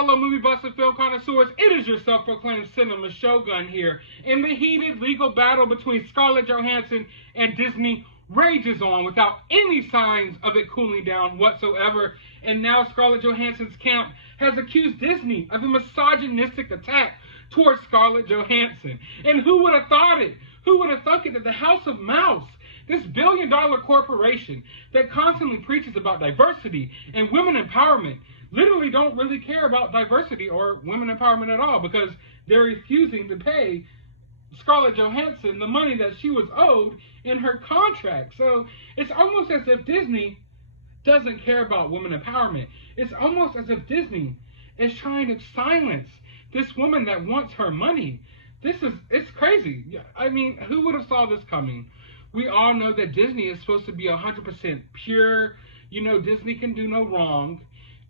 fellow movie buffs and film connoisseurs, it is your self-proclaimed cinema shogun here, and the heated legal battle between Scarlett Johansson and Disney rages on without any signs of it cooling down whatsoever. And now Scarlett Johansson's camp has accused Disney of a misogynistic attack towards Scarlett Johansson. And who would have thought it? Who would have thought it that the House of Mouse, this billion-dollar corporation that constantly preaches about diversity and women empowerment, literally don't really care about diversity or women empowerment at all, because they're refusing to pay Scarlett Johansson the money that she was owed in her contract. So it's almost as if Disney doesn't care about women empowerment. It's almost as if Disney is trying to silence this woman that wants her money. It's crazy. I mean, who would have saw this coming? We all know that Disney is supposed to be 100% pure. You know, Disney can do no wrong.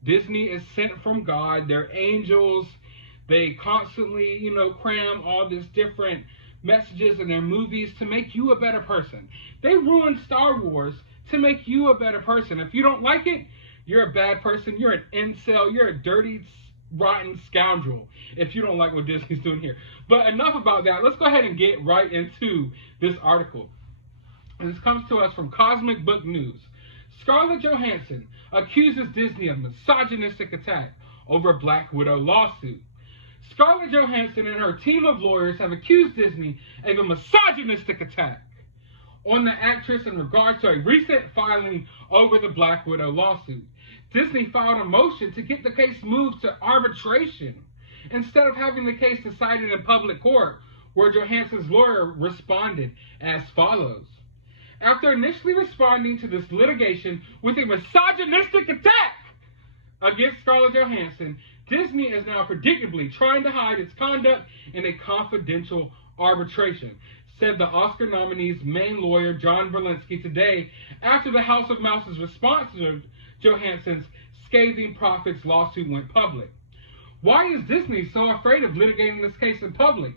Disney is sent from God. They're angels. They constantly, cram all these different messages in their movies to make you a better person. They ruined Star Wars to make you a better person. If you don't like it, you're a bad person. You're an incel. You're a dirty, rotten scoundrel if you don't like what Disney's doing here. But enough about that. Let's go ahead and get right into this article. And this comes to us from Cosmic Book News. Scarlett Johansson accuses Disney of misogynistic attack over Black Widow lawsuit. Scarlett Johansson and her team of lawyers have accused Disney of a misogynistic attack on the actress in regards to a recent filing over the Black Widow lawsuit. Disney filed a motion to get the case moved to arbitration instead of having the case decided in public court, where Johansson's lawyer responded as follows. After initially responding to this litigation with a misogynistic attack against Scarlett Johansson, Disney is now predictably trying to hide its conduct in a confidential arbitration, said the Oscar nominee's main lawyer, John Berlinski, today after the House of Mouse's response to Johansson's scathing profits lawsuit went public. Why is Disney so afraid of litigating this case in public?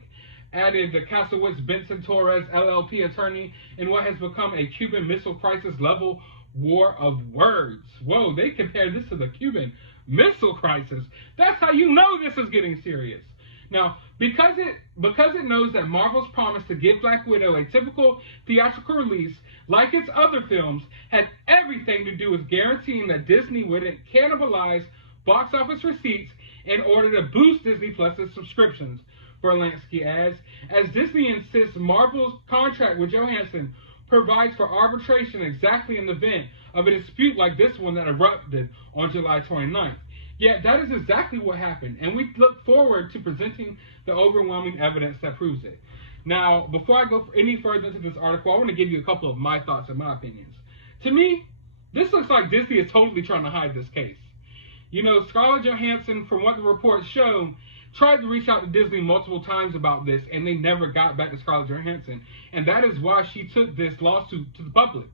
Added the Casowitz Benson Torres LLP attorney in what has become a Cuban Missile Crisis level war of words. Whoa, they compare this to the Cuban Missile Crisis. That's how you know this is getting serious. Now, because it knows that Marvel's promise to give Black Widow a typical theatrical release, like its other films, had everything to do with guaranteeing that Disney wouldn't cannibalize box office receipts in order to boost Disney Plus's subscriptions, Berlinski adds, as Disney insists Marvel's contract with Johansson provides for arbitration exactly in the event of a dispute like this one that erupted on July 29th. Yet that is exactly what happened, and we look forward to presenting the overwhelming evidence that proves it. Now, before I go any further into this article, I want to give you a couple of my thoughts and my opinions. To me, this looks like Disney is totally trying to hide this case. Scarlett Johansson, from what the reports show, tried to reach out to Disney multiple times about this, and they never got back to Scarlett Johansson. And that is why she took this lawsuit to the public.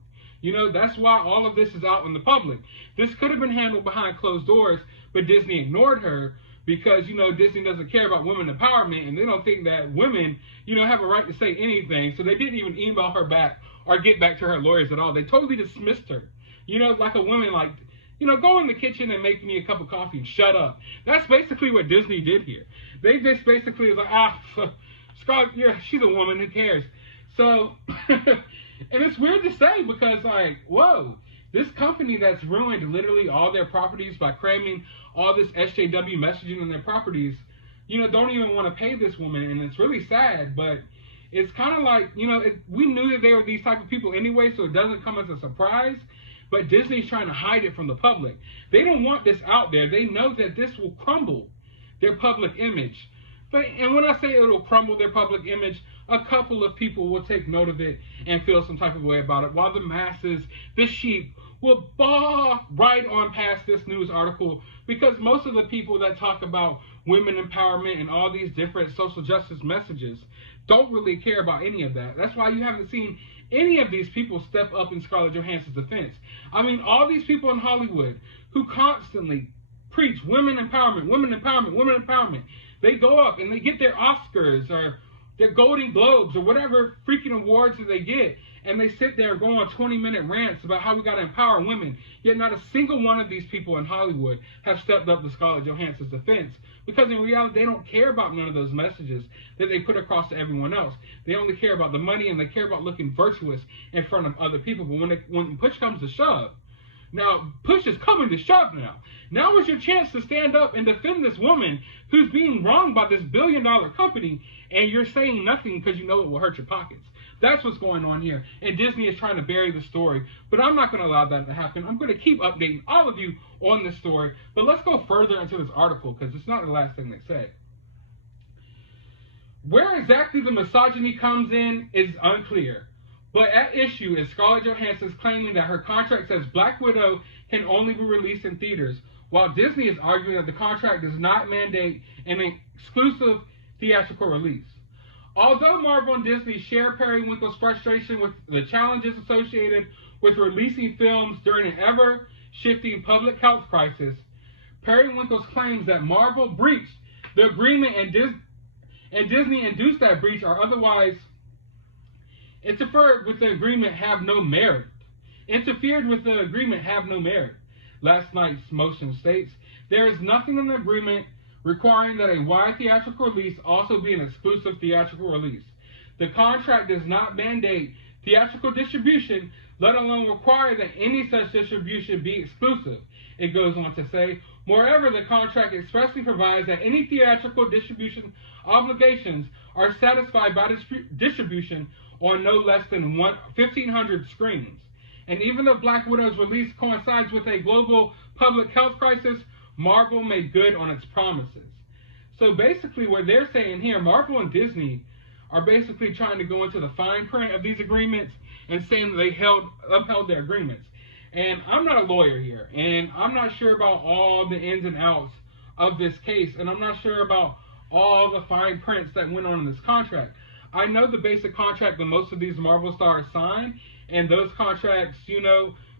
That's why all of this is out in the public. This could have been handled behind closed doors, but Disney ignored her because, Disney doesn't care about women empowerment, and they don't think that women, have a right to say anything. So they didn't even email her back or get back to her lawyers at all. They totally dismissed her. Like a woman, like, go in the kitchen and make me a cup of coffee and shut up. That's basically what Disney did here. They just basically was like, Scarlett, yeah, she's a woman, who cares? So, and it's weird to say because, like, whoa, this company that's ruined literally all their properties by cramming all this SJW messaging on their properties, don't even want to pay this woman, and it's really sad, but it's kind of like, we knew that they were these type of people anyway, so it doesn't come as a surprise. But Disney's trying to hide it from the public. They don't want this out there. They know that this will crumble their public image. And when I say it will crumble their public image, a couple of people will take note of it and feel some type of way about it, while the masses, the sheep, will baw right on past this news article, because most of the people that talk about women empowerment and all these different social justice messages don't really care about any of that. That's why you haven't seen any of these people step up in Scarlett Johansson's defense. I mean, all these people in Hollywood who constantly preach women empowerment, women empowerment, women empowerment, they go up and they get their Oscars or their Golden Globes or whatever freaking awards that they get, and they sit there and go on 20-minute rants about how we got to empower women. Yet not a single one of these people in Hollywood have stepped up to Scarlett Johansson's defense, because in reality they don't care about none of those messages that they put across to everyone else. They only care about the money, and they care about looking virtuous in front of other people. But when push comes to shove, now push is coming to shove now. Now is your chance to stand up and defend this woman who's being wronged by this billion-dollar company, and you're saying nothing because you know it will hurt your pockets. That's what's going on here. And Disney is trying to bury the story. But I'm not going to allow that to happen. I'm going to keep updating all of you on this story. But let's go further into this article, because it's not the last thing they said. Where exactly the misogyny comes in is unclear. But at issue is Scarlett Johansson's claiming that her contract says Black Widow can only be released in theaters, while Disney is arguing that the contract does not mandate an exclusive theatrical release. Although Marvel and Disney share Periwinkle's frustration with the challenges associated with releasing films during an ever-shifting public health crisis, Periwinkle's claims that Marvel breached the agreement and Disney induced that breach or otherwise interfered with the agreement have no merit. Last night's motion states, there is nothing in the agreement requiring that a wide theatrical release also be an exclusive theatrical release. The contract does not mandate theatrical distribution, let alone require that any such distribution be exclusive. It goes on to say, moreover, the contract expressly provides that any theatrical distribution obligations are satisfied by distribution on no less than 1,500 screens. And even though Black Widow's release coincides with a global public health crisis, Marvel made good on its promises. So basically what they're saying here, Marvel and Disney are basically trying to go into the fine print of these agreements and saying that they upheld their agreements. And I'm not a lawyer here, and I'm not sure about all the ins and outs of this case, and I'm not sure about all the fine prints that went on in this contract. I know the basic contract that most of these Marvel stars sign, and those contracts,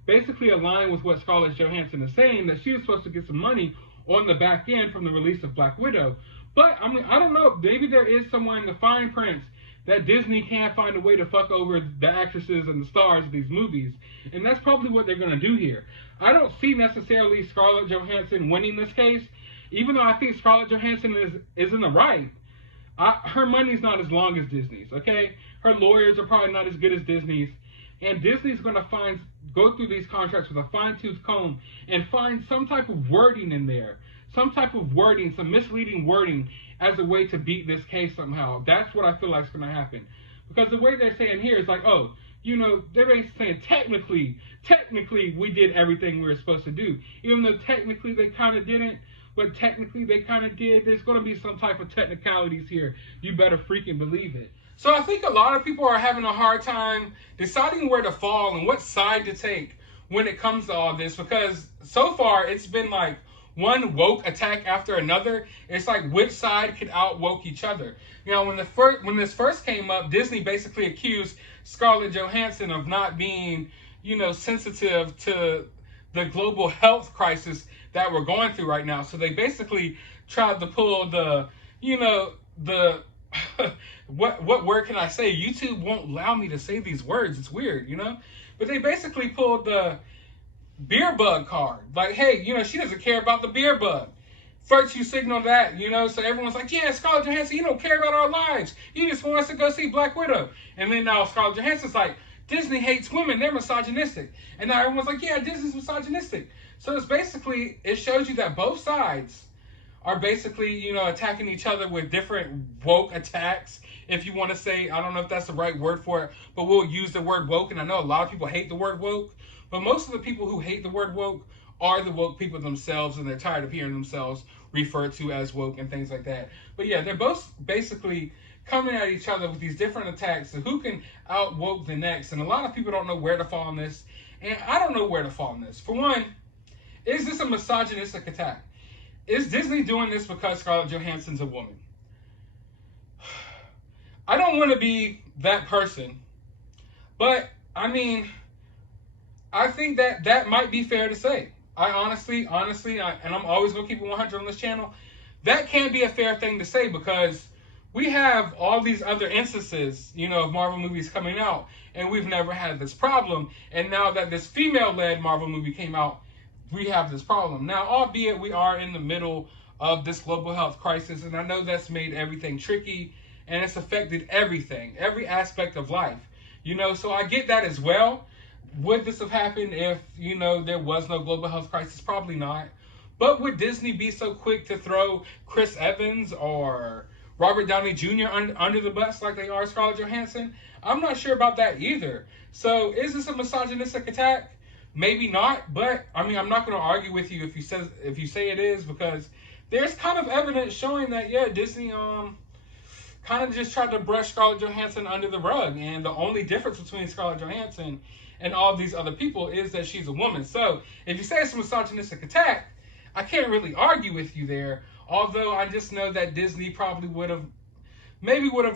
basically align with what Scarlett Johansson is saying, that she was supposed to get some money on the back end from the release of Black Widow. But, I don't know, maybe there is somewhere in the fine prints that Disney can't find a way to fuck over the actresses and the stars of these movies. And that's probably what they're going to do here. I don't see necessarily Scarlett Johansson winning this case, even though I think Scarlett Johansson is in the right. Her money's not as long as Disney's, okay? Her lawyers are probably not as good as Disney's. And Disney's going to go through these contracts with a fine-tooth comb and find some type of wording in there. Some type of wording, some misleading wording as a way to beat this case somehow. That's what I feel like is going to happen. Because the way they're saying here is like, they're basically saying technically we did everything we were supposed to do. Even though technically they kind of didn't, but technically they kind of did. There's going to be some type of technicalities here. You better freaking believe it. So I think a lot of people are having a hard time deciding where to fall and what side to take when it comes to all this, because so far it's been like one woke attack after another. It's like which side could out woke each other. When this first came up, Disney basically accused Scarlett Johansson of not being, sensitive to the global health crisis that we're going through right now. So they basically tried to pull what word can I say? YouTube won't allow me to say these words. It's weird, But they basically pulled the beer bug card. Like, hey, she doesn't care about the beer bug. First you signal that, so everyone's like, yeah, Scarlett Johansson, you don't care about our lives. You just want us to go see Black Widow. And then now Scarlett Johansson's like, Disney hates women, they're misogynistic. And now everyone's like, yeah, Disney's misogynistic. So it shows you that both sides are basically, attacking each other with different woke attacks. If you want to say, I don't know if that's the right word for it, but we'll use the word woke. And I know a lot of people hate the word woke, but most of the people who hate the word woke are the woke people themselves, and they're tired of hearing themselves referred to as woke and things like that. But yeah, they're both basically coming at each other with these different attacks of who can out woke the next. And a lot of people don't know where to fall on this. And I don't know where to fall on this. For one, is this a misogynistic attack? Is Disney doing this because Scarlett Johansson's a woman? I don't want to be that person, but I think that might be fair to say. I honestly, and I'm always going to keep it 100 on this channel, that can be a fair thing to say, because we have all these other instances, of Marvel movies coming out, and we've never had this problem. And now that this female-led Marvel movie came out, we have this problem. Now, albeit we are in the middle of this global health crisis, and I know that's made everything tricky, and it's affected everything, every aspect of life. So I get that as well. Would this have happened if, there was no global health crisis? Probably not. But would Disney be so quick to throw Chris Evans or Robert Downey Jr. under the bus like they are Scarlett Johansson? I'm not sure about that either. So is this a misogynistic attack? Maybe not, but I'm not going to argue with you if you say it is, because there's kind of evidence showing that Disney kind of just tried to brush Scarlett Johansson under the rug, and the only difference between Scarlett Johansson and all these other people is that she's a woman. So if you say it's a misogynistic attack, I can't really argue with you there. Although I just know that Disney probably would have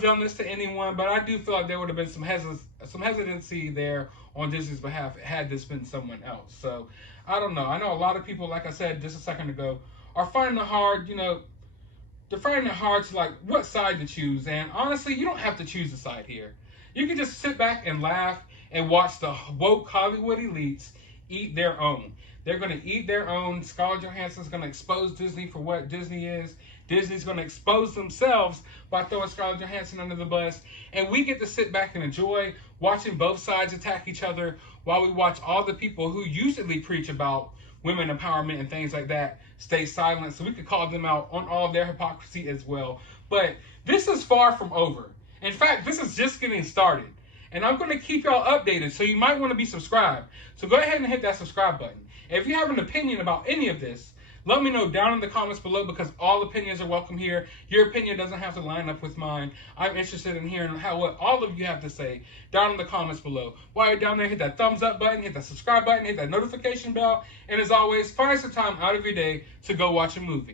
done this to anyone, but I do feel like there would have been some hesitancy there on Disney's behalf had this been someone else. So I don't know. I know a lot of people, like I said just a second ago, are finding it hard, they're finding it hard to what side to choose. And honestly, you don't have to choose a side here. You can just sit back and laugh and watch the woke Hollywood elites eat their own. They're going to eat their own. Scarlett Johansson's going to expose Disney for what Disney is. Disney's going to expose themselves by throwing Scarlett Johansson under the bus. And we get to sit back and enjoy watching both sides attack each other while we watch all the people who usually preach about women empowerment and things like that stay silent, so we could call them out on all their hypocrisy as well. But this is far from over. In fact, this is just getting started. And I'm going to keep y'all updated, so you might want to be subscribed. So go ahead and hit that subscribe button. If you have an opinion about any of this, let me know down in the comments below, because all opinions are welcome here. Your opinion doesn't have to line up with mine. I'm interested in hearing what all of you have to say down in the comments below. While you're down there, hit that thumbs up button, hit that subscribe button, hit that notification bell, and as always, find some time out of your day to go watch a movie.